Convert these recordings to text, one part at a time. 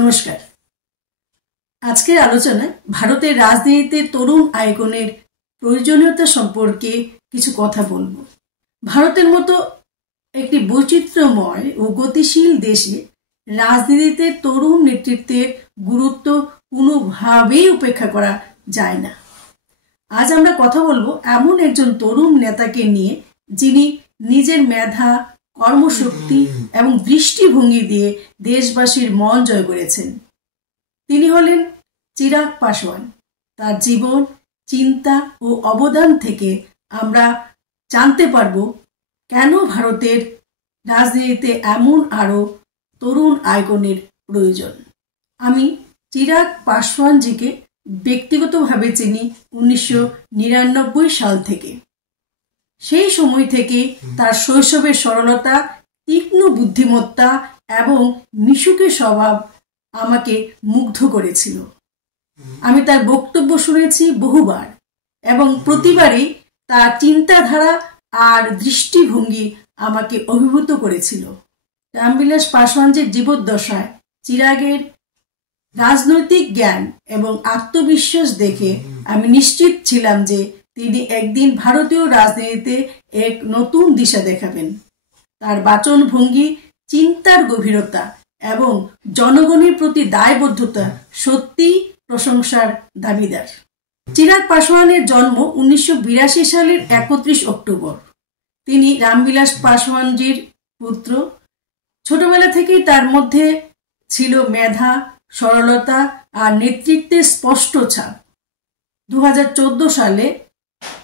নমস্কার। আজকের আলোচনায় ভারতের রাজনীতিতে তরুণ আইকনের প্রয়োজনীয়তা সম্পর্কে কিছু কথা বলবো। ভারতের মতো একটি বৈচিত্র্যময় ও গতিশীল দেশে রাজনীতিতে তরুণ নেতৃত্বের গুরুত্ব কোনোভাবেই উপেক্ষা করা যায় না। আজ আমরা কথা বলবো এমন একজন তরুণ নেতাকে নিয়ে, যিনি নিজের মেধা, কর্মশক্তি এবং দৃষ্টিভঙ্গি দিয়ে দেশবাসীর মন জয় করেছেন। তিনি হলেন চিরাগ পাসওয়ান। তার জীবন, চিন্তা ও অবদান থেকে আমরা জানতে পারব কেন ভারতের রাজনীতিতে এমন আরও তরুণ আইকনের প্রয়োজন। আমি চিরাগ পাসওয়ানজিকে ব্যক্তিগতভাবে চিনি 1999 সাল থেকে। সেই সময় থেকে তার শৈশবের সরলতা, তীক্ষ্ণ বুদ্ধিমত্তা এবং মিশুকে স্বভাব আমাকে মুগ্ধ করেছিল। আমি তার বক্তব্য শুনেছি বহুবার এবং প্রতিবারই তার চিন্তাধারা আর দৃষ্টিভঙ্গি আমাকে অভিভূত করেছিল। রামবিলাস পাসওয়ানজির জীবদ্দশায় চিরাগের রাজনৈতিক জ্ঞান এবং আত্মবিশ্বাস দেখে আমি নিশ্চিত ছিলাম যে তিনি একদিন ভারতীয় রাজনীতিতে এক নতুন দিশা দেখাবেন। তার বাচনভঙ্গি, চিন্তার গভীরতা এবং জনগণের প্রতি দায়বদ্ধতা সত্যি প্রশংসার দাবিদার। চিরাগ পাসওয়ানের জন্ম 1982 সালের 31 অক্টোবর। তিনি রামবিলাস পাসওয়ানজির পুত্র। ছোটবেলা থেকেই তার মধ্যে ছিল মেধা, সরলতা আর নেতৃত্বের স্পষ্ট ছাপ। 2014 সালে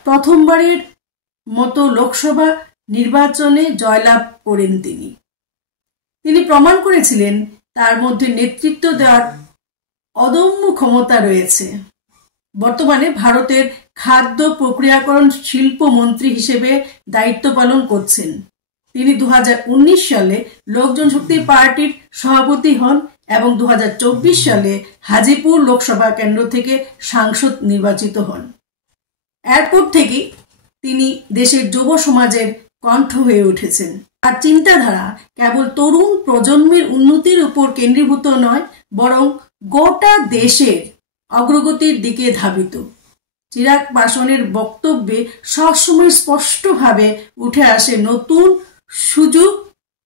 প্রথমবারের মতো লোকসভা নির্বাচনে জয়লাভ করেন তিনি। তিনি প্রমাণ করেছিলেন তার মধ্যে নেতৃত্ব দেওয়ার অদম্য ক্ষমতা রয়েছে। বর্তমানে ভারতের খাদ্য প্রক্রিয়াকরণ শিল্প মন্ত্রী হিসেবে দায়িত্ব পালন করছেন। তিনি 2019 সালে লোক জনশক্তি পার্টির সভাপতি হন এবং 2024 সালে হাজিপুর লোকসভা কেন্দ্র থেকে সাংসদ নির্বাচিত হন। এরপর থেকে তিনি দেশের যুব সমাজের কণ্ঠ হয়ে উঠেছেন। আর চিন্তাধারা কেবল তরুণ প্রজন্মের উন্নতির উপর কেন্দ্রীভূত নয়, বরং গোটা দেশের অগ্রগতির দিকে ধাবিত। চিরাগ পাসওয়ানের বক্তব্যে সবসময় স্পষ্টভাবে উঠে আসে নতুন সুযোগ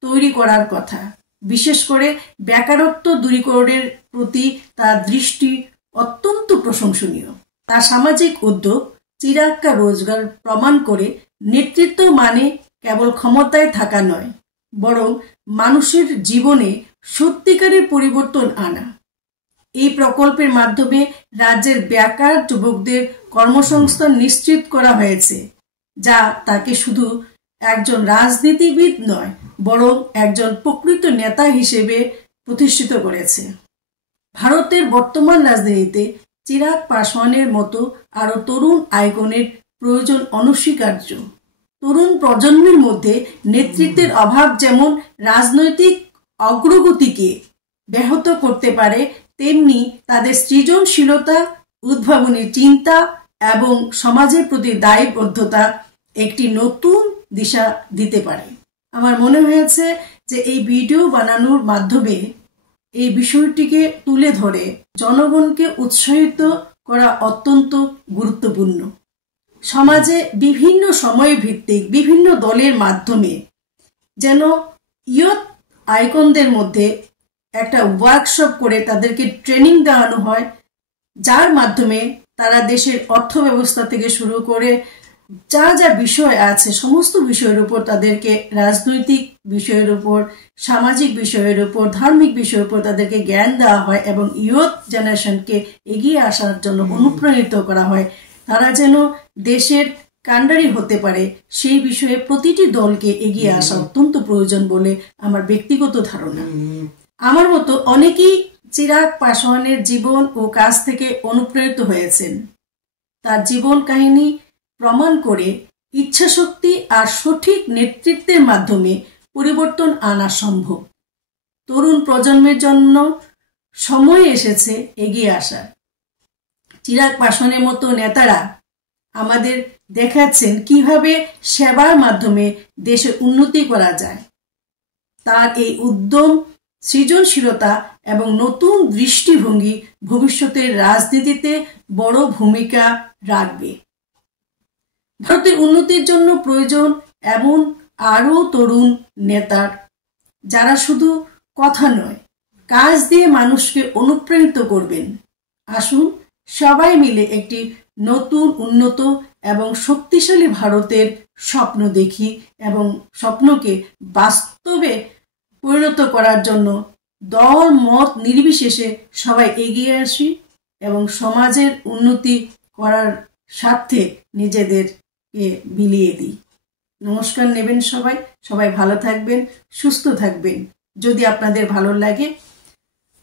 তৈরি করার কথা। বিশেষ করে বেকারত্ব দূরীকরণের প্রতি তার দৃষ্টি অত্যন্ত প্রশংসনীয়। তার সামাজিক উদ্যোগ চিরাগ কা রোজগার প্রমাণ করে নেতৃত্ব মানে কেবল ক্ষমতায় থাকা নয়, বরং মানুষের জীবনে সত্যিকারের পরিবর্তন আনা। এই প্রকল্পের মাধ্যমে রাজ্যের বেকার যুবকদের কর্মসংস্থান নিশ্চিত করা হয়েছে, যা তাকে শুধু একজন রাজনীতিবিদ নয়, বরং একজন প্রকৃত নেতা হিসেবে প্রতিষ্ঠিত করেছে। ভারতের বর্তমান রাজনীতিতে চিরাগ পাসওয়ানের মতো আরো তরুণ আইকনের প্রয়োজন অনস্বীকার্য। তরুণ প্রজন্মের মধ্যে নেতৃত্বের অভাব যেমন রাজনৈতিক অগ্রগতিকে ব্যাহত করতে পারে, তেমনি তাদের সৃজনশীলতা, উদ্ভাবনী চিন্তা এবং সমাজের প্রতি দায়বদ্ধতা একটি নতুন দিশা দিতে পারে। আমার মনে হয়েছে যে এই ভিডিও বানানোর মাধ্যমে এই বিষয়টিকে তুলে ধরে জনগণকে উৎসাহিত করা অত্যন্ত গুরুত্বপূর্ণ। সমাজে বিভিন্ন সময় ভিত্তিক বিভিন্ন দলের মাধ্যমে যেন ইয়ুথ আইকনদের মধ্যে একটা ওয়ার্কশপ করে তাদেরকে ট্রেনিং দেওয়ানো হয়, যার মাধ্যমে তারা দেশের অর্থ ব্যবস্থা থেকে শুরু করে যা যা বিষয় আছে সমস্ত বিষয়ের উপর তাদেরকে, রাজনৈতিক বিষয়ের উপর, সামাজিক বিষয়ের উপর, ধার্মিক বিষয়ের উপর তাদেরকে জ্ঞান দেওয়া হয় এবং ইয়ুথ জেনারেশনকে এগিয়ে আসার জন্য অনুপ্রাণিত করা হয়। তারা যেন দেশের কাণ্ডারি হতে পারে, সেই বিষয়ে প্রতিটি দলকে এগিয়ে আসা অত্যন্ত প্রয়োজন বলে আমার ব্যক্তিগত ধারণা। আমার মতো অনেকেই চিরাগ পাসওয়ানের জীবন ও কাজ থেকে অনুপ্রাণিত হয়েছেন। তার জীবন কাহিনী প্রমাণ করে ইচ্ছাশক্তি আর সঠিক নেতৃত্বের মাধ্যমে পরিবর্তন আনা সম্ভব। তরুণ প্রজন্মের জন্য সময় এসেছে এগিয়ে আসার। চিরাগ পাসওয়ানের মতো নেতারা আমাদের দেখাচ্ছেন কিভাবে সেবার মাধ্যমে দেশের উন্নতি করা যায়। তার এই উদ্যম সৃজনশীলতা এবং নতুন দৃষ্টিভঙ্গি ভবিষ্যতের রাজনীতিতে বড় ভূমিকা রাখবে। ভারতের উন্নতির জন্য প্রয়োজন এমন আরও তরুণ নেতার, যারা শুধু কথা নয়, কাজ দিয়ে মানুষকে অনুপ্রাণিত করবেন। আসুন সবাই মিলে একটি নতুন, উন্নত এবং শক্তিশালী ভারতের স্বপ্ন দেখি এবং স্বপ্নকে বাস্তবে পরিণত করার জন্য দল মত নির্বিশেষে সবাই এগিয়ে আসি এবং সমাজের উন্নতি করার স্বার্থে নিজেদেরকে বিলিয়ে দিই। নমস্কার নেবেন সবাই, সবাই ভালো থাকবেন, সুস্থ থাকবেন। যদি আপনাদের ভালো লাগে,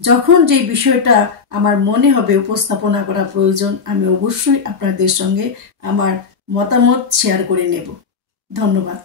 যখন যে বিষয়টা আমার মনে হবে উপস্থাপনা করা প্রয়োজন, আমি অবশ্যই আপনাদের সঙ্গে আমার মতামত শেয়ার করে নেব। ধন্যবাদ।